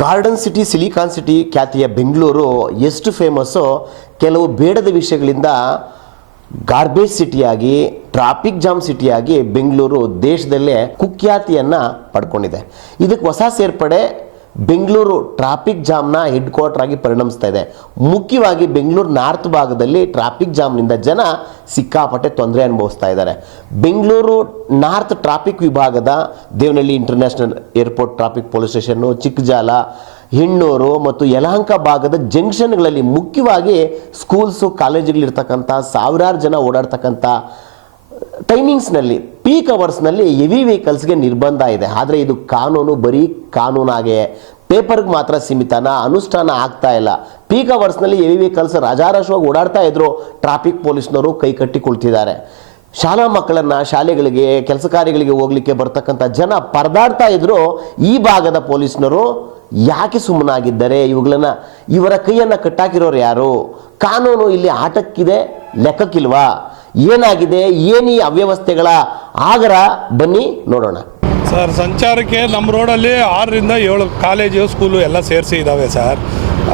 Garden city, silicon city ಖ್ಯಾತಿಯ ಬೆಂಗಳೂರು ಎಷ್ಟು ಫೇಮಸ್ಸೋ, ಕೆಲವು ಬೇಡದ ವಿಷಯಗಳಿಂದ ಗಾರ್ಬೇಜ್ ಸಿಟಿಯಾಗಿ, ಟ್ರಾಫಿಕ್ ಜಾಮ್ ಸಿಟಿಯಾಗಿ ಬೆಂಗಳೂರು ದೇಶದಲ್ಲೇ ಕುಖ್ಯಾತಿಯನ್ನು ಪಡ್ಕೊಂಡಿದೆ. ಇದಕ್ಕೆ ಹೊಸ ಸೇರ್ಪಡೆ ಬೆಂಗಳೂರು ಟ್ರಾಫಿಕ್ ಜಾಮ್ನ ಹೆಡ್ ಕ್ವಾರ್ಟರ್ ಆಗಿ ಪರಿಣಮಿಸ್ತಾ ಇದೆ. ಮುಖ್ಯವಾಗಿ ಬೆಂಗಳೂರು ನಾರ್ತ್ ಭಾಗದಲ್ಲಿ ಟ್ರಾಫಿಕ್ ಜಾಮ್ನಿಂದ ಜನ ಸಿಕ್ಕಾಪಟ್ಟೆ ತೊಂದರೆ ಅನುಭವಿಸ್ತಾ ಇದ್ದಾರೆ. ಬೆಂಗಳೂರು ನಾರ್ತ್ ಟ್ರಾಫಿಕ್ ವಿಭಾಗದ Devanahalli international airport traffic police station, Chikkajala, Hennur ಮತ್ತು ಯಲಹಂಕ ಭಾಗದ ಜಂಕ್ಷನ್ಗಳಲ್ಲಿ ಮುಖ್ಯವಾಗಿ ಸ್ಕೂಲ್ಸು, ಕಾಲೇಜುಗಳಿರ್ತಕ್ಕಂಥ ಸಾವಿರಾರು ಜನ ಓಡಾಡ್ತಕ್ಕಂಥ ಟೈಮಿಂಗ್ಸ್ನಲ್ಲಿ, ಪೀಕ್ ಅವರ್ಸ್ನಲ್ಲಿ ಹೆವಿ ವೆಹಿಕಲ್ಸ್ಗೆ ನಿರ್ಬಂಧ ಇದೆ. ಆದರೆ ಇದು ಕಾನೂನು ಬರೀ ಕಾನೂನಾಗೆ ಪೇಪರ್ಗೆ ಮಾತ್ರ ಸೀಮಿತನ, ಅನುಷ್ಠಾನ ಆಗ್ತಾ ಇಲ್ಲ. ಪೀಕ್ ಅವರ್ಸ್ನಲ್ಲಿ ಹೆವಿ ವೆಹಿಕಲ್ಸ್ ರಾಜಾರಾಶವಾಗಿ ಓಡಾಡ್ತಾ ಇದ್ರು, ಟ್ರಾಫಿಕ್ ಪೊಲೀಸ್ನವರು ಕೈ ಕಟ್ಟಿ ಕುಳಿತಿದ್ದಾರೆ. ಶಾಲಾ ಮಕ್ಕಳನ್ನು ಶಾಲೆಗಳಿಗೆ, ಕೆಲಸ ಕಾರ್ಯಗಳಿಗೆ ಹೋಗ್ಲಿಕ್ಕೆ ಬರ್ತಕ್ಕಂಥ ಜನ ಪರದಾಡ್ತಾ ಇದ್ರು. ಈ ಭಾಗದ ಪೊಲೀಸ್ನವರು ಯಾಕೆ ಸುಮ್ಮನಾಗಿದ್ದಾರೆ? ಇವರ ಕೈಯನ್ನು ಕಟ್ಟಾಕಿರೋರು ಯಾರು? ಕಾನೂನು ಇಲ್ಲಿ ಆಟಕ್ಕಿದೆ, ಲೆಕ್ಕಕ್ಕಿಲ್ವಾ? ಏನಾಗಿದೆ? ಏನು ಈ ಅವ್ಯವಸ್ಥೆಗಳ ಆಗರ? ಬನ್ನಿ ನೋಡೋಣ. ಸರ್, ಸಂಚಾರಕ್ಕೆ ನಮ್ಮ ರೋಡಲ್ಲಿ 6ರಿಂದ 7 ಕಾಲೇಜು, ಸ್ಕೂಲು ಎಲ್ಲ ಸೇರಿಸಿ ಇದ್ದಾವೆ ಸರ್.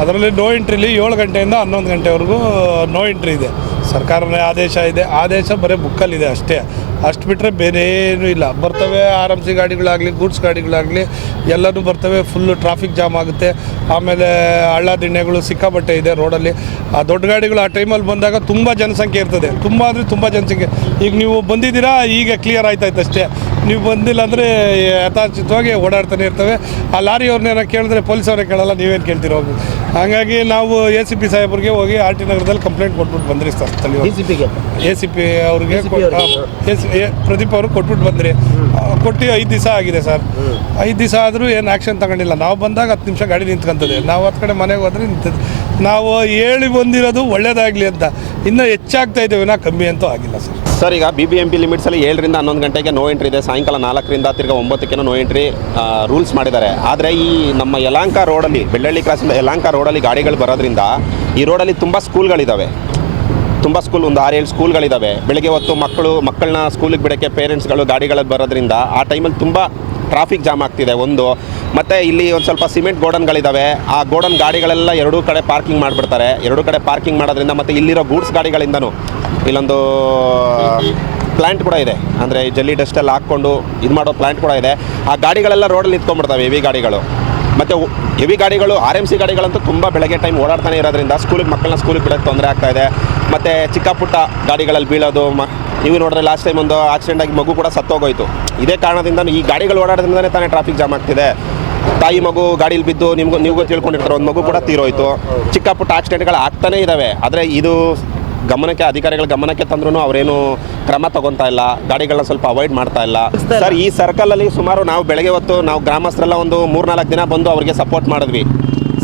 ಅದರಲ್ಲಿ ನೋ ಎಂಟ್ರಿಲಿ 7 ಗಂಟೆಯಿಂದ 11 ಗಂಟೆವರೆಗೂ ನೋ ಎಂಟ್ರಿ ಇದೆ. ಸರ್ಕಾರನೇ ಆದೇಶ ಇದೆ. ಆದೇಶ ಬರೀ ಬುಕ್ಕಲ್ಲಿದೆ ಅಷ್ಟೇ. ಅಷ್ಟು ಬಿಟ್ಟರೆ ಬೇರೆ ಏನೂ ಇಲ್ಲ. ಬರ್ತವೆ RMC ಗಾಡಿಗಳಾಗಲಿ, ಗೂಡ್ಸ್ ಗಾಡಿಗಳಾಗಲಿ ಎಲ್ಲನೂ ಬರ್ತವೆ. ಫುಲ್ಲು ಟ್ರಾಫಿಕ್ ಜಾಮ್ ಆಗುತ್ತೆ. ಆಮೇಲೆ ಹಳ್ಳ ದಿಣ್ಣೆಗಳು ಸಿಕ್ಕಾಬಟ್ಟೆ ಇದೆ ರೋಡಲ್ಲಿ. ಆ ದೊಡ್ಡ ಗಾಡಿಗಳು ಆ ಟೈಮಲ್ಲಿ ಬಂದಾಗ ತುಂಬ ಜನಸಂಖ್ಯೆ ಇರ್ತದೆ. ತುಂಬ ಅಂದರೆ ತುಂಬ ಜನಸಂಖ್ಯೆ. ಈಗ ನೀವು ಬಂದಿದ್ದೀರಾ, ಈಗ ಕ್ಲಿಯರ್ ಆಯ್ತಾಯ್ತು ಅಷ್ಟೇ. ನೀವು ಬಂದಿಲ್ಲ ಅಂದರೆ ಯಥಾಚಿತವಾಗಿ ಓಡಾಡ್ತಾನೆ ಇರ್ತವೆ. ಆ ಲಾರಿಯವ್ರನ್ನೇನೋ ಕೇಳಿದ್ರೆ ಪೊಲೀಸವ್ರೇ ಕೇಳಲ್ಲ, ನೀವೇನು ಕೇಳ್ತೀರೋ ಹೋಗಿ. ಹಾಗಾಗಿ ನಾವು ACP ಸಾಹೇಬ್ರಿಗೆ ಹೋಗಿ RT ನಗರದಲ್ಲಿ ಕಂಪ್ಲೇಂಟ್ ಕೊಟ್ಬಿಟ್ಟು ಬಂದ್ರಿ ಸರ್. ACP ಅವ್ರಿಗೆ ಪ್ರದೀಪ್ ಅವರು ಕೊಟ್ಬಿಟ್ಟು ಬಂದ್ರಿ. ಕೊಟ್ಟು 5 ದಿವಸ ಆಗಿದೆ ಸರ್. 5 ದಿವಸ ಆದರೂ ಏನು ಆ್ಯಕ್ಷನ್ ತಗೊಂಡಿಲ್ಲ. ನಾವು ಬಂದಾಗ 10 ನಿಮಿಷ ಗಾಡಿ ನಿಂತ್ಕೊಂತದೆ. ನಾವು 10 ಕಡೆ ಮನೆಗೆ ಹೋದ್ರೆ ನಿಂತದೆ. ನಾವು ಹೇಳಿ ಬಂದಿರೋದು ಒಳ್ಳೇದಾಗಲಿ ಅಂತ. ಇನ್ನೂ ಹೆಚ್ಚಾಗ್ತಾ ಇದ್ದೇವೆ, ನಾ ಕಮ್ಮಿ ಅಂತೂ ಆಗಿಲ್ಲ ಸರ್. ಸರ್, ಈಗ BBMP ಲಿಮಿಟ್ಸಲ್ಲಿ 7ರಿಂದ 11 ಗಂಟೆಗೆ ನೋ ಎಂಟ್ರಿ ಇದೆ. ಸಾಯಂಕಾಲ 4ರಿಂದ ತಿರ್ಗಾ 9ಕ್ಕೆ ನೋ ಎಂಟ್ರಿ ರೂಲ್ಸ್ ಮಾಡಿದ್ದಾರೆ. ಆದರೆ ಈ ನಮ್ಮ ಯಲಹಂಕ ರೋಡಲ್ಲಿ, ಬೆಳ್ಳಳ್ಳಿ ಕ್ರಾಸಿಂದ ಯಲಹಂಕ ರೋಡಲ್ಲಿ ಗಾಡಿಗಳು ಬರೋದ್ರಿಂದ ಈ ರೋಡಲ್ಲಿ ತುಂಬ ಸ್ಕೂಲ್ಗಳಿದ್ದಾವೆ. ತುಂಬ ಸ್ಕೂಲ್, ಒಂದು 6-7 ಸ್ಕೂಲ್ಗಳಿದ್ದಾವೆ. ಬೆಳಗ್ಗೆ ಹೊತ್ತು ಮಕ್ಕಳನ್ನ ಸ್ಕೂಲಿಗೆ ಬಿಡೋಕ್ಕೆ ಪೇರೆಂಟ್ಸ್ಗಳು ಗಾಡಿಗಳಲ್ಲಿ ಬರೋದ್ರಿಂದ ಆ ಟೈಮಲ್ಲಿ ತುಂಬ ಟ್ರಾಫಿಕ್ ಜಾಮ್ ಆಗ್ತಿದೆ ಒಂದು. ಮತ್ತು ಇಲ್ಲಿ ಒಂದು ಸ್ವಲ್ಪ ಸಿಮೆಂಟ್ ಗೋಡನ್ಗಳಿದ್ದಾವೆ. ಆ ಗೋಡನ್ ಗಾಡಿಗಳೆಲ್ಲ ಎರಡೂ ಕಡೆ ಪಾರ್ಕಿಂಗ್ ಮಾಡಿಬಿಡ್ತಾರೆ. ಎರಡೂ ಕಡೆ ಪಾರ್ಕಿಂಗ್ ಮಾಡೋದ್ರಿಂದ ಮತ್ತು ಇಲ್ಲಿರೋ ಗೂಡ್ಸ್ ಗಾಡಿಗಳಿಂದನೂ ಇಲ್ಲೊಂದು ಪ್ಲ್ಯಾಂಟ್ ಕೂಡ ಇದೆ. ಅಂದರೆ ಜಲ್ಲಿ ಡಸ್ಟೆಲ್ಲ ಹಾಕ್ಕೊಂಡು ಇದು ಮಾಡೋ ಪ್ಲ್ಯಾಂಟ್ ಕೂಡ ಇದೆ. ಆ ಗಾಡಿಗಳೆಲ್ಲ ರೋಡಲ್ಲಿ ನಿಂತ್ಕೊಂಡ್ಬಿಡ್ತವೆ, ಹೆವಿ ಗಾಡಿಗಳು. ಮತ್ತು ಹೆವಿ ಗಾಡಿಗಳು, RMC ಗಾಡಿಗಳಂತೂ ತುಂಬ ಬೆಳಗ್ಗೆ ಟೈಮ್ ಓಡಾಡ್ತಾನೆ ಇರೋದ್ರಿಂದ ಮಕ್ಕಳನ್ನ ಸ್ಕೂಲಿಗೆ ಬಿಡೋಕ್ಕೆ ತೊಂದರೆ ಆಗ್ತಾಯಿದೆ. ಮತ್ತು ಚಿಕ್ಕ ಪುಟ್ಟ ಗಾಡಿಗಳಲ್ಲಿ ಬೀಳೋದು. ನೀವು ನೋಡಿದ್ರೆ ಲಾಸ್ಟ್ ಟೈಮ್ ಒಂದು ಆಕ್ಸಿಡೆಂಟ್ ಆಗಿ ಮಗು ಕೂಡ ಸತ್ತೋಗೋಯ್ತು. ಇದೇ ಕಾರಣದಿಂದ ಈ ಗಾಡಿಗಳು ಓಡಾಡೋದ್ರಿಂದಲೇ ತಾನೇ ಟ್ರಾಫಿಕ್ ಜಾಮ್ ಆಗ್ತಿದೆ. ತಾಯಿ ಮಗು ಗಾಡೀಲಿ ಬಿದ್ದು ನೀವು ತಿಳ್ಕೊಂಡಿರ್ತಾರೆ, ಒಂದು ಮಗು ಕೂಡ ತೀರೋಯ್ತು. ಚಿಕ್ಕ ಪುಟ್ಟ ಆಕ್ಸಿಡೆಂಟ್ಗಳು ಆಗ್ತಾನೇ ಇದ್ದಾವೆ. ಆದರೆ ಇದು ಅಧಿಕಾರಿಗಳ ಗಮನಕ್ಕೆ ತಂದ್ರೂ ಅವರೇನು ಕ್ರಮ ತಗೊತಾ ಇಲ್ಲ. ಗಾಡಿಗಳನ್ನ ಸ್ವಲ್ಪ ಅವಾಯ್ಡ್ ಮಾಡ್ತಾ ಇಲ್ಲ ಸರ್. ಈ ಸರ್ಕಲಲ್ಲಿ ಸುಮಾರು ನಾವು ಬೆಳಗ್ಗೆ ಹೊತ್ತು ನಾವು ಗ್ರಾಮಸ್ಥರೆಲ್ಲ ಒಂದು 3-4 ದಿನ ಬಂದು ಅವರಿಗೆ ಸಪೋರ್ಟ್ ಮಾಡಿದ್ವಿ.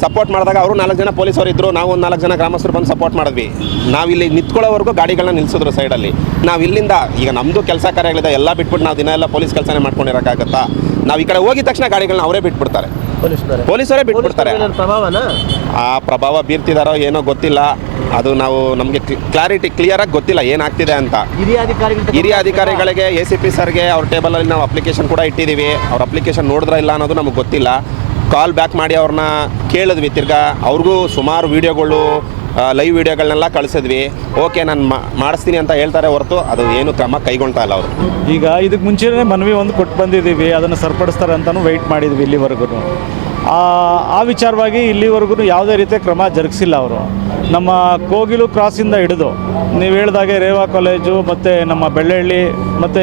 ಸಪೋರ್ಟ್ ಮಾಡಿದಾಗ ಅವರು 4 ಜನ ಪೊಲೀಸರು ಇದ್ದರು, ನಾವು ಒಂದು 4 ಜನ ಗ್ರಾಮಸ್ಥರು ಬಂದು ಸಪೋರ್ಟ್ ಮಾಡಿದ್ವಿ. ನಾವಿಲ್ಲಿ ನಿಂತ್ಕೊಳ್ಳೋವರೆಗೂ ಗಾಡಿಗಳನ್ನ ನಿಲ್ಲಿಸಿದ್ರು ಸೈಡಲ್ಲಿ. ನಾವು ಇಲ್ಲಿಂದ ಈಗ ನಮ್ಮದು ಕೆಲಸ ಕಾರ್ಯಗಳಿದೆ ಎಲ್ಲ ಬಿಟ್ಬಿಟ್ಟು ನಾವು ದಿನ ಎಲ್ಲ ಪೊಲೀಸ್ ಕೆಲಸನೇ ಮಾಡ್ಕೊಂಡಿರೋಕ್ಕಾಗತ್ತಾ? ನಾವು ಈ ಕಡೆ ಹೋಗಿದ ತಕ್ಷಣ ಗಾಡಿಗಳನ್ನ ಅವರೇ ಬಿಟ್ಬಿಡ್ತಾರೆ, ಪೊಲೀಸರೇ ಬಿಟ್ಬಿಡ್ತಾರೆ. ಆ ಪ್ರಭಾವ ಬೀರ್ತಿದಾರೋ ಏನೋ ಗೊತ್ತಿಲ್ಲ. ಅದು ನಮಗೆ ಕ್ಲಿಯರಾಗಿ ಗೊತ್ತಿಲ್ಲ ಏನಾಗ್ತಿದೆ ಅಂತ. ಹಿರಿಯ ಅಧಿಕಾರಿಗಳಿಗೆ, ACP ಸರ್ಗೆ ಅವ್ರ ಟೇಬಲಲ್ಲಿ ನಾವು ಅಪ್ಲಿಕೇಶನ್ ಕೂಡ ಇಟ್ಟಿದ್ದೀವಿ. ಅವ್ರ ಅಪ್ಲಿಕೇಶನ್ ನೋಡಿದ್ರ ಇಲ್ಲ ಅನ್ನೋದು ನಮಗೆ ಗೊತ್ತಿಲ್ಲ. ಕಾಲ್ ಬ್ಯಾಕ್ ಮಾಡಿ ಅವ್ರನ್ನ ಕೇಳಿದ್ವಿ. ತಿರ್ಗಾ ಅವ್ರಿಗೂ ಸುಮಾರು ವೀಡಿಯೋಗಳು, ಲೈವ್ ವೀಡಿಯೋಗಳನ್ನೆಲ್ಲ ಕಳಿಸಿದ್ವಿ. ಓಕೆ, ನಾನು ಮಾಡಿಸ್ತೀನಿ ಅಂತ ಹೇಳ್ತಾರೆ ಹೊರತು ಅದು ಏನು ಕ್ರಮ ಕೈಗೊಳ್ತಾ ಇಲ್ಲ ಅವರು. ಈಗ ಇದಕ್ಕೆ ಮುಂಚೆನೇ ಮನವಿ ಒಂದು ಕೊಟ್ಟು ಬಂದಿದ್ದೀವಿ, ಅದನ್ನು ಸರಿಪಡಿಸ್ತಾರೆ ಅಂತಲೂ ವೆಯ್ಟ್ ಮಾಡಿದ್ವಿ ಇಲ್ಲಿವರೆಗೂ. ಆ ವಿಚಾರವಾಗಿ ಇಲ್ಲಿವರೆಗೂ ಯಾವುದೇ ರೀತಿಯ ಕ್ರಮ ಜರುಗಿಸಿಲ್ಲ ಅವರು. ನಮ್ಮ ಕೋಗಿಲು ಕ್ರಾಸಿಂದ ಹಿಡಿದು ನೀವು ಹೇಳಿದಾಗೆ ರೇವಾ ಕಾಲೇಜು ಮತ್ತು ನಮ್ಮ ಬೆಳ್ಳಳ್ಳಿ ಮತ್ತು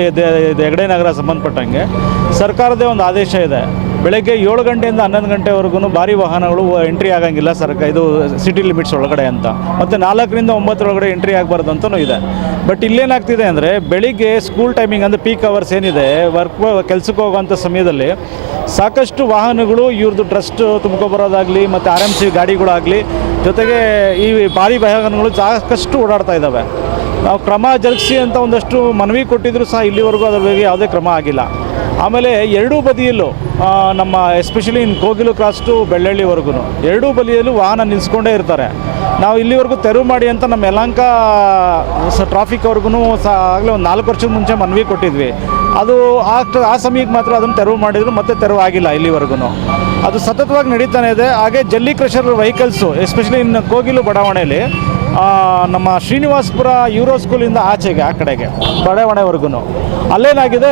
ಹೆಗಡೆ ನಗರ ಸಂಬಂಧಪಟ್ಟಂಗೆ ಸರ್ಕಾರದೇ ಒಂದು ಆದೇಶ ಇದೆ. ಬೆಳಗ್ಗೆ 7 ಗಂಟೆಯಿಂದ 11 ಗಂಟೆವರೆಗೂ ಭಾರಿ ವಾಹನಗಳು ಎಂಟ್ರಿ ಆಗಂಗಿಲ್ಲ ಇದು ಸಿಟಿ ಲಿಮಿಟ್ಸ್ ಒಳಗಡೆ ಅಂತ. ಮತ್ತು 4ರಿಂದ 9 ಒಳಗಡೆ ಎಂಟ್ರಿ ಆಗಬಾರ್ದು ಅಂತಲೂ ಇದೆ. ಬಟ್ ಇಲ್ಲೇನಾಗ್ತಿದೆ ಅಂದರೆ ಬೆಳಿಗ್ಗೆ ಸ್ಕೂಲ್ ಟೈಮಿಂಗ್ ಅಂದರೆ ಪೀಕ್ ಅವರ್ಸ್ ಏನಿದೆ, ಕೆಲಸಕ್ಕೆ ಹೋಗುವಂಥ ಸಮಯದಲ್ಲಿ ಸಾಕಷ್ಟು ವಾಹನಗಳು ಇವ್ರದ್ದು ಟ್ರಸ್ಟ್ ತುಂಬ್ಕೊಬರೋದಾಗಲಿ ಮತ್ತು RMC ಗಾಡಿಗಳಾಗಲಿ, ಜೊತೆಗೆ ಈ ಭಾರಿ ವಾಹನಗಳು ಸಾಕಷ್ಟು ಓಡಾಡ್ತಾ ಇದ್ದಾವೆ. ನಾವು ಕ್ರಮ ಜರುಗಿಸಿ ಅಂತ ಒಂದಷ್ಟು ಮನವಿ ಕೊಟ್ಟಿದ್ರು ಸಹ ಇಲ್ಲಿವರೆಗೂ ಅದರ ಬಗ್ಗೆ ಯಾವುದೇ ಕ್ರಮ ಆಗಿಲ್ಲ. ಆಮೇಲೆ ಎರಡೂ ಬದಿಯಲ್ಲೂ ನಮ್ಮ ಎಸ್ಪೆಷಲಿ ಕೋಗಿಲು ಕ್ರಾಸ್ ಟು ಬೆಳ್ಳಳ್ಳಿವರೆಗೂ ಎರಡೂ ಬದಿಯಲ್ಲೂ ವಾಹನ ನಿಲ್ಲಿಸ್ಕೊಂಡೇ ಇರ್ತಾರೆ. ನಾವು ಇಲ್ಲಿವರೆಗೂ ತೆರವು ಮಾಡಿ ಅಂತ ನಮ್ಮ ಯಲಹಂಕ ಟ್ರಾಫಿಕ್ ಅವ್ರಿಗೂ ಆಗಲೇ ಒಂದು 4 ವರ್ಷದ ಮುಂಚೆ ಮನವಿ ಕೊಟ್ಟಿದ್ವಿ. ಅದು ಆ ಸಮಯಕ್ಕೆ ಮಾತ್ರ ಅದನ್ನು ತೆರವು ಮಾಡಿದ್ರು, ಮತ್ತೆ ತೆರವು ಆಗಿಲ್ಲ ಇಲ್ಲಿವರೆಗೂ. ಅದು ಸತತವಾಗಿ ನಡೀತಾನೆ ಇದೆ. ಹಾಗೆ ಜಲ್ಲಿ ಕ್ರಷರ್ ವೆಹಿಕಲ್ಸು ಎಸ್ಪೆಷಲಿ ಇನ್ನು ಕೋಗಿಲು ಬಡಾವಣೆಯಲ್ಲಿ ನಮ್ಮ ಶ್ರೀನಿವಾಸಪುರ ಯೂರೋ ಸ್ಕೂಲಿಂದ ಆಚೆಗೆ ಆ ಕಡೆಗೆ ಬಡಾವಣೆವರೆಗೂ ಅಲ್ಲೇನಾಗಿದೆ,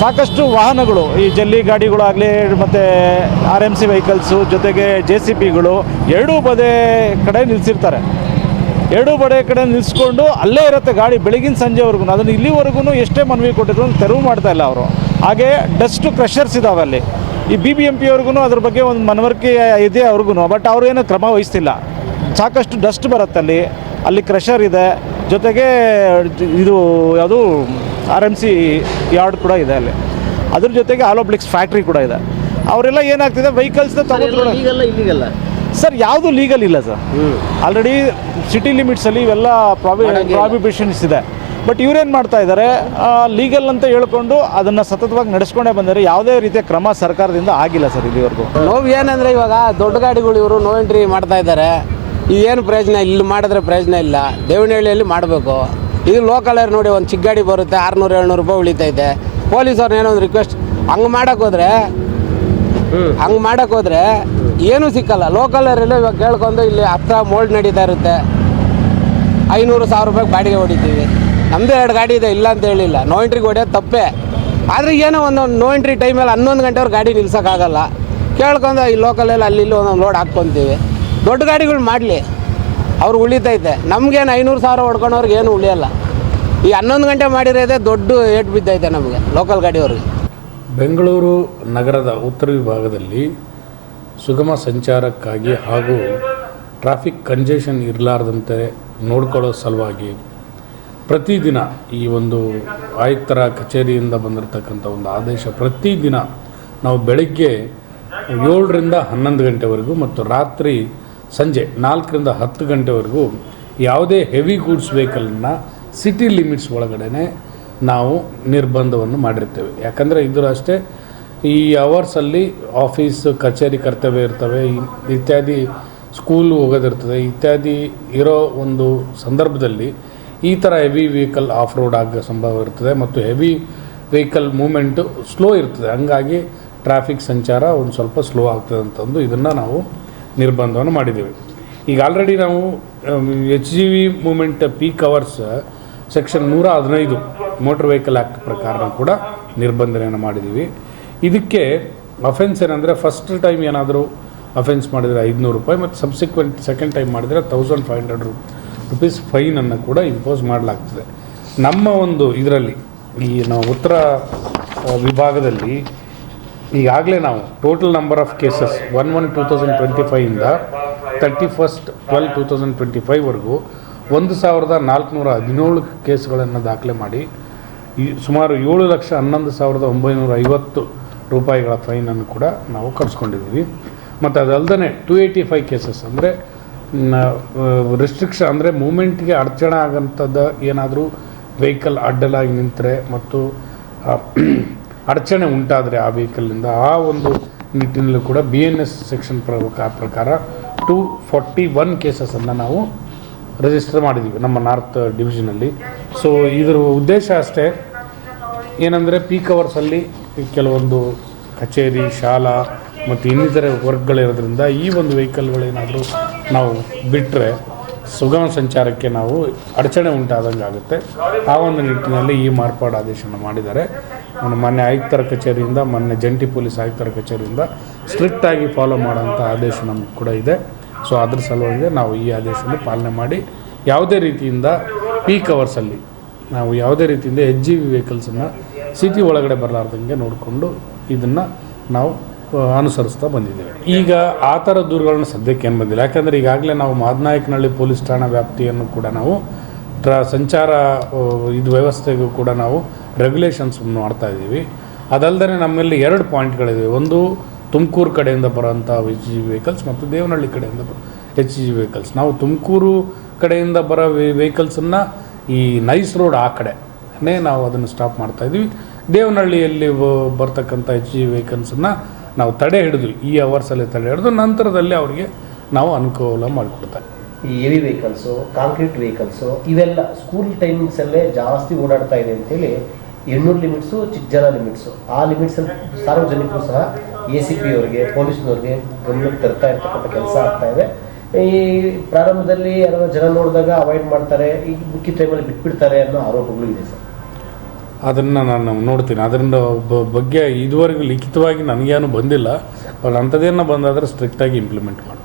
ಸಾಕಷ್ಟು ವಾಹನಗಳು ಈ ಜಲ್ಲಿ ಗಾಡಿಗಳಾಗಲಿ ಮತ್ತು RMC ವೆಹಿಕಲ್ಸು ಜೊತೆಗೆ JCBಗಳು ಎರಡೂ ಬದೇ ಕಡೆ ನಿಲ್ಲಿಸಿರ್ತಾರೆ. ಎರಡೂ ಬಡೆ ಕಡೆ ನಿಲ್ಲಿಸ್ಕೊಂಡು ಅಲ್ಲೇ ಇರುತ್ತೆ ಗಾಡಿ ಬೆಳಗಿನ ಸಂಜೆವರೆಗೂ. ಅದನ್ನು ಇಲ್ಲಿವರೆಗೂ ಎಷ್ಟೇ ಮನವಿ ಕೊಟ್ಟಿದ್ರು ತೆರವು ಮಾಡ್ತಾ ಇಲ್ಲ ಅವರು. ಹಾಗೆ ಡಸ್ಟ್ ಕ್ರಷರ್ಸ್ ಇದ್ದಾವೆ ಅಲ್ಲಿ. ಈ BBMP ಅವ್ರಿಗೂ ಅದ್ರ ಬಗ್ಗೆ ಒಂದು ಮನವರಿಕೆ ಇದೆ ಅವ್ರಿಗೂ, ಬಟ್ ಅವ್ರೇನು ಕ್ರಮ ವಹಿಸ್ತಿಲ್ಲ. ಸಾಕಷ್ಟು ಡಸ್ಟ್ ಬರುತ್ತೆ ಅಲ್ಲಿ ಕ್ರಷರ್ ಇದೆ, ಜೊತೆಗೆ ಇದು ಯಾವುದು RMC ಯಾರ್ಡ್ ಕೂಡ ಇದೆ ಅಲ್ಲಿ. ಅದ್ರ ಜೊತೆಗೆ ಆಲೋಬ್ಲಿಕ್ಸ್ ಫ್ಯಾಕ್ಟ್ರಿ ಕೂಡ ಇದೆ. ಅವರೆಲ್ಲ ಏನಾಗ್ತಿದೆ ವೆಹಿಕಲ್ಸ್ನ ಇಲ್ಲಿಗಲ್ಲ ಸರ್, ಯಾವುದು ಲೀಗಲ್ ಇಲ್ಲ ಸರ್. ಆಲ್ರೆಡಿ ಸಿಟಿ ಲಿಮಿಟ್ಸಲ್ಲಿ ಇವೆಲ್ಲ ಪ್ರಾಹಿಬಿಷನ್ಸ್ ಇದೆ. ಬಟ್ ಇವರೇನು ಮಾಡ್ತಾ ಇದ್ದಾರೆ, ಲೀಗಲ್ ಅಂತ ಹೇಳ್ಕೊಂಡು ಅದನ್ನು ಸತತವಾಗಿ ನಡೆಸ್ಕೊಂಡೇ ಬಂದರೆ ಯಾವುದೇ ರೀತಿಯ ಕ್ರಮ ಸರ್ಕಾರದಿಂದ ಆಗಿಲ್ಲ ಸರ್ ಇಲ್ಲಿವರೆಗೂ. ನೋವು ಏನಂದರೆ ಇವಾಗ ದೊಡ್ಡ ಗಾಡಿಗಳು ಇವರು ನೋ ಎಂಟ್ರಿ ಮಾಡ್ತಾ ಇದ್ದಾರೆ. ಏನು ಪ್ರಯೋಜನ, ಇಲ್ಲಿ ಮಾಡಿದ್ರೆ ಪ್ರಯೋಜನ ಇಲ್ಲ. ದೇವನಹಳ್ಳಿಯಲ್ಲಿ ಮಾಡಬೇಕು. ಇದು ಲೋಕಲಲ್ಲಿ ನೋಡಿ ಒಂದು ಚಿಕ್ಕ ಗಾಡಿ ಬರುತ್ತೆ 600-700 ರೂಪಾಯಿ ಉಳಿತೈತೆ. ಪೊಲೀಸವ್ರನ್ನ ಏನೋ ಒಂದು ರಿಕ್ವೆಸ್ಟ್ ಹಂಗೆ ಮಾಡೋಕ್ಕೋದ್ರೆ ಏನೂ ಸಿಕ್ಕಲ್ಲ. ಲೋಕಲರೆಲ್ಲ ಇವಾಗ ಕೇಳ್ಕೊಂಡು ಇಲ್ಲಿ ಹತ್ರ ಮೋಲ್ಡ್ ನಡೀತಾ ಇರುತ್ತೆ, 500-1000 ರೂಪಾಯಿಗೆ ಬಾಡಿಗೆ ಹೊಡಿತೀವಿ. ನಮ್ಮದೇ 2 ಗಾಡಿ ಇದೆ, ಇಲ್ಲ ಅಂತ ಹೇಳಿಲ್ಲ. ನೋ ಎಂಟ್ರಿಗೆ ಹೊಡೆಯೋದು ತಪ್ಪೇ. ಆದರೆ ಏನೋ ಒಂದೊಂದು ನೋ ಎಂಟ್ರಿ ಟೈಮಲ್ಲಿ 11 ಗಂಟೆವ್ರು ಗಾಡಿ ನಿಲ್ಸೋಕ್ಕಾಗಲ್ಲ. ಕೇಳ್ಕೊಂಡು ಈ ಲೋಕಲಲ್ಲಿ ಅಲ್ಲಿ ಒಂದೊಂದು ಲೋಡ್ ಹಾಕ್ಕೊತೀವಿ. ದೊಡ್ಡ ಗಾಡಿಗಳು ಮಾಡಲಿ, ಅವ್ರು ಉಳಿತೈತೆ. ನಮಗೇನು 500-1000 ಹೊಡ್ಕೊಳೋರ್ಗೆ ಏನು ಉಳಿಯಲ್ಲ. ಈ 11 ಗಂಟೆ ಮಾಡಿರೋದೇ ದೊಡ್ಡ ಏಟು ಬಿದ್ದೈತೆ ನಮಗೆ ಲೋಕಲ್ ಗಾಡಿಯವ್ರಿಗೆ. ಬೆಂಗಳೂರು ನಗರದ ಉತ್ತರ ವಿಭಾಗದಲ್ಲಿ ಸುಗಮ ಸಂಚಾರಕ್ಕಾಗಿ ಹಾಗೂ ಟ್ರಾಫಿಕ್ ಕಂಜೆಷನ್ ಇರಲಾರ್ದಂತೆ ನೋಡ್ಕೊಳ್ಳೋ ಸಲುವಾಗಿ ಪ್ರತಿದಿನ ಈ ಒಂದು ಆಯುಕ್ತರ ಕಚೇರಿಯಿಂದ ಬಂದಿರತಕ್ಕಂಥ ಒಂದು ಆದೇಶ, ಪ್ರತಿದಿನ ನಾವು ಬೆಳಗ್ಗೆ 7ರಿಂದ 11 ಗಂಟೆವರೆಗೂ ಮತ್ತು ರಾತ್ರಿ ಸಂಜೆ 4ರಿಂದ 10 ಗಂಟೆವರೆಗೂ ಯಾವುದೇ ಹೆವಿ ಗೂಡ್ಸ್ ವೆಹಿಕಲನ್ನು ಸಿಟಿ ಲಿಮಿಟ್ಸ್ ಒಳಗಡೆ ನಾವು ನಿರ್ಬಂಧವನ್ನು ಮಾಡಿರ್ತೇವೆ. ಯಾಕಂದರೆ ಇದು ಅಷ್ಟೇ, ಈ ಅವರ್ಸಲ್ಲಿ ಆಫೀಸ್ ಕಚೇರಿ ಕರ್ತವ್ಯ ಇರ್ತವೆ, ಇತ್ಯಾದಿ ಸ್ಕೂಲ್ ಹೋಗೋದಿರ್ತದೆ, ಇತ್ಯಾದಿ ಇರೋ ಒಂದು ಸಂದರ್ಭದಲ್ಲಿ ಈ ಥರ ಹೆವಿ ವೆಹಿಕಲ್ ಆಫ್ ರೋಡ್ ಆಗೋ ಸಂಭವ ಇರ್ತದೆ ಮತ್ತು ಹೆವಿ ವೆಹಿಕಲ್ ಮೂಮೆಂಟು ಸ್ಲೋ ಇರ್ತದೆ. ಹಂಗಾಗಿ ಟ್ರಾಫಿಕ್ ಸಂಚಾರ ಒಂದು ಸ್ವಲ್ಪ ಸ್ಲೋ ಆಗ್ತದೆ ಅಂತಂದು ಇದನ್ನು ನಾವು ನಿರ್ಬಂಧವನ್ನು ಮಾಡಿದ್ದೇವೆ. ಈಗ ಆಲ್ರೆಡಿ ನಾವು HGV movement peak hours section 115 motor vehicle act ಪ್ರಕಾರ ಕೂಡ ನಿರ್ಬಂಧನೆಯನ್ನು ಮಾಡಿದ್ದೀವಿ. ಇದಕ್ಕೆ ಅಫೆನ್ಸ್ ಏನಂದರೆ ಫಸ್ಟ್ ಟೈಮ್ ಏನಾದರೂ ಅಫೆನ್ಸ್ ಮಾಡಿದರೆ 500 ರೂಪಾಯಿ ಮತ್ತು ಸಬ್ಸಿಕ್ವೆಂಟ್ ಸೆಕೆಂಡ್ ಟೈಮ್ ಮಾಡಿದರೆ 1500 ರುಪೀಸ್ ಫೈನನ್ನು ಕೂಡ ಇಂಪೋಸ್ ಮಾಡಲಾಗ್ತದೆ. ನಮ್ಮ ಒಂದು ಇದರಲ್ಲಿ ಈ ನಾವು ಉತ್ತರ ವಿಭಾಗದಲ್ಲಿ ಈಗಾಗಲೇ ನಾವು ಟೋಟಲ್ ನಂಬರ್ ಆಫ್ ಕೇಸಸ್ 1/1/2025 31/12/2025ವರೆಗೂ 1417 ಕೇಸ್ಗಳನ್ನು ದಾಖಲೆ ಮಾಡಿ ಸುಮಾರು 7,11,950 ರೂಪಾಯಿಗಳ ಫೈನನ್ನು ಕೂಡ ನಾವು ಕಟ್ಸ್ಕೊಂಡಿದ್ದೀವಿ. ಮತ್ತು ಅದಲ್ಲದೆ 285 ಕೇಸಸ್ ಅಂದರೆ ರಿಸ್ಟ್ರಿಕ್ಷನ್ ಅಂದರೆ ಮೂಮೆಂಟ್ಗೆ ಅಡಚಣೆ ಆಗೋಂಥದ್ದು ಏನಾದರೂ ವೆಹಿಕಲ್ ಅಡ್ಡಲಾಗಿ ನಿಂತರೆ ಮತ್ತು ಅಡಚಣೆ ಉಂಟಾದರೆ ಆ ವೆಹಿಕಲ್ನಿಂದ ಆ ಒಂದು ನಿಟ್ಟಿನಲ್ಲೂ ಕೂಡ BNS ಸೆಕ್ಷನ್ ಪ್ರಕಾರ 241 ಕೇಸಸನ್ನು ನಾವು ರಿಜಿಸ್ಟರ್ ಮಾಡಿದ್ದೀವಿ ನಮ್ಮ ನಾರ್ತ್ ಡಿವಿಷನಲ್ಲಿ. ಸೊ ಇದರ ಉದ್ದೇಶ ಅಷ್ಟೇ ಏನಂದರೆ ಪೀಕ್ ಅವರ್ಸಲ್ಲಿ ಕೆಲವೊಂದು ಕಚೇರಿ, ಶಾಲಾ ಮತ್ತು ಇನ್ನಿತರೆ ವರ್ಕ್ಗಳಿರೋದ್ರಿಂದ ಈ ಒಂದು ವೆಹಿಕಲ್ಗಳೇನಾದರೂ ನಾವು ಬಿಟ್ಟರೆ ಸುಗಮ ಸಂಚಾರಕ್ಕೆ ನಾವು ಅಡಚಣೆ ಉಂಟಾದಂಗೆ ಆಗುತ್ತೆ. ಆ ಒಂದು ನಿಟ್ಟಿನಲ್ಲಿ ಈ ಮಾರ್ಪಾಡು ಆದೇಶವನ್ನು ಮಾಡಿದ್ದಾರೆ. ಮೊನ್ನೆ ಆಯುಕ್ತರ ಕಚೇರಿಯಿಂದ, ಮೊನ್ನೆ ಜಂಟಿ ಪೊಲೀಸ್ ಆಯುಕ್ತರ ಕಚೇರಿಯಿಂದ ಸ್ಟ್ರಿಕ್ಟಾಗಿ ಫಾಲೋ ಮಾಡೋಂಥ ಆದೇಶ ನಮಗೆ ಕೂಡ ಇದೆ. ಸೊ ಅದ್ರ ಸಲುವಾಗಿ ನಾವು ಈ ಆದೇಶವನ್ನು ಪಾಲನೆ ಮಾಡಿ ಯಾವುದೇ ರೀತಿಯಿಂದ ಪೀಕ್ ಅವರ್ಸಲ್ಲಿ ನಾವು ಯಾವುದೇ ರೀತಿಯಿಂದ HGV ವೆಹಿಕಲ್ಸನ್ನು ಸಿಟಿ ಒಳಗಡೆ ಬರಲಾರ್ದಂಗೆ ನೋಡಿಕೊಂಡು ಇದನ್ನು ನಾವು ಅನುಸರಿಸ್ತಾ ಬಂದಿದ್ದೇವೆ. ಈಗ ಆ ಥರ ದೂರುಗಳನ್ನ ಸದ್ಯಕ್ಕೆ ಏನು ಬಂದಿಲ್ಲ. ಯಾಕಂದರೆ ಈಗಾಗಲೇ ನಾವು ಮಾದನಾಯಕನಹಳ್ಳಿ ಪೊಲೀಸ್ ಠಾಣಾ ವ್ಯಾಪ್ತಿಯನ್ನು ಕೂಡ ನಾವು ಸಂಚಾರ ಇದು ವ್ಯವಸ್ಥೆಗೂ ಕೂಡ ನಾವು ರೆಗ್ಯುಲೇಷನ್ಸ್ ಮಾಡ್ತಾ ಇದ್ದೀವಿ. ಅದಲ್ಲದೆ ನಮ್ಮಲ್ಲಿ 2 ಪಾಯಿಂಟ್ಗಳಿವೆ. ಒಂದು ತುಮಕೂರು ಕಡೆಯಿಂದ ಬರೋಂಥ HGV ವೆಹಿಕಲ್ಸ್ ಮತ್ತು ದೇವನಹಳ್ಳಿ ಕಡೆಯಿಂದ HGV ವೆಹಿಕಲ್ಸ್. ನಾವು ತುಮಕೂರು ಕಡೆಯಿಂದ ಬರೋ ವೆಹಿಕಲ್ಸನ್ನು ಈ ನೈಸ್ ರೋಡ್ ಆ ಕಡೆನೇ ನಾವು ಅದನ್ನು ಸ್ಟಾಪ್ ಮಾಡ್ತಾಯಿದ್ವಿ. ದೇವನಹಳ್ಳಿಯಲ್ಲಿ ಬರ್ತಕ್ಕಂಥ HGV ವೆಹಿಕಲ್ಸನ್ನು ನಾವು ತಡೆ ಹಿಡಿದು ಈ ಅವರ್ಸಲ್ಲಿ ತಡೆ ಹಿಡಿದು ನಂತರದಲ್ಲಿ ಅವರಿಗೆ ನಾವು ಅನುಕೂಲ ಮಾಡಿಕೊಡ್ತಾ ಈ ಹೆವಿ ವೆಹಿಕಲ್ಸು, ಕಾಂಕ್ರೀಟ್ ವೆಹಿಕಲ್ಸು ಇವೆಲ್ಲ ಸ್ಕೂಲ್ ಟೈಮಿಂಗ್ಸಲ್ಲೇ ಜಾಸ್ತಿ ಓಡಾಡ್ತಾ ಇದೆ ಅಂತೇಳಿ 800 ಲಿಮಿಟ್ಸು, ಚಿಕ್ಕಜನ ಲಿಮಿಟ್ಸು, ಆ ಲಿಮಿಟ್ಸಲ್ಲಿ ಸಾರ್ವಜನಿಕರು ಸಹ ACP ಅವರಿಗೆ, ಪೊಲೀಸ್ನವ್ರಿಗೆ ಗಮನಕ್ಕೆ ತರ್ತಾ ಇರ್ತಕ್ಕಂಥ ಕೆಲಸ ಆಗ್ತಾ ಇದೆ. ಈ ಪ್ರಾರಂಭದಲ್ಲಿ ಯಾರಾದ್ರೂ ಜನ ನೋಡಿದಾಗ ಅವಾಯ್ಡ್ ಮಾಡ್ತಾರೆ, ಈ ಮುಖ್ಯ ಟೈಮಲ್ಲಿ ಬಿಟ್ಬಿಡ್ತಾರೆ ಅನ್ನೋ ಆರೋಪಗಳು ಇದೆ ಸರ್. ಅದನ್ನು ನಾನು ನೋಡ್ತೀನಿ. ಅದರಿಂದ ಬಗ್ಗೆ ಇದುವರೆಗೂ ಲಿಖಿತವಾಗಿ ನನಗೇನು ಬಂದಿಲ್ಲ. ಅವ್ರು ಅಂಥದ್ದೇನೋ ಬಂದಾದರೆ ಸ್ಟ್ರಿಕ್ಟಾಗಿ ಇಂಪ್ಲಿಮೆಂಟ್ ಮಾಡಿ.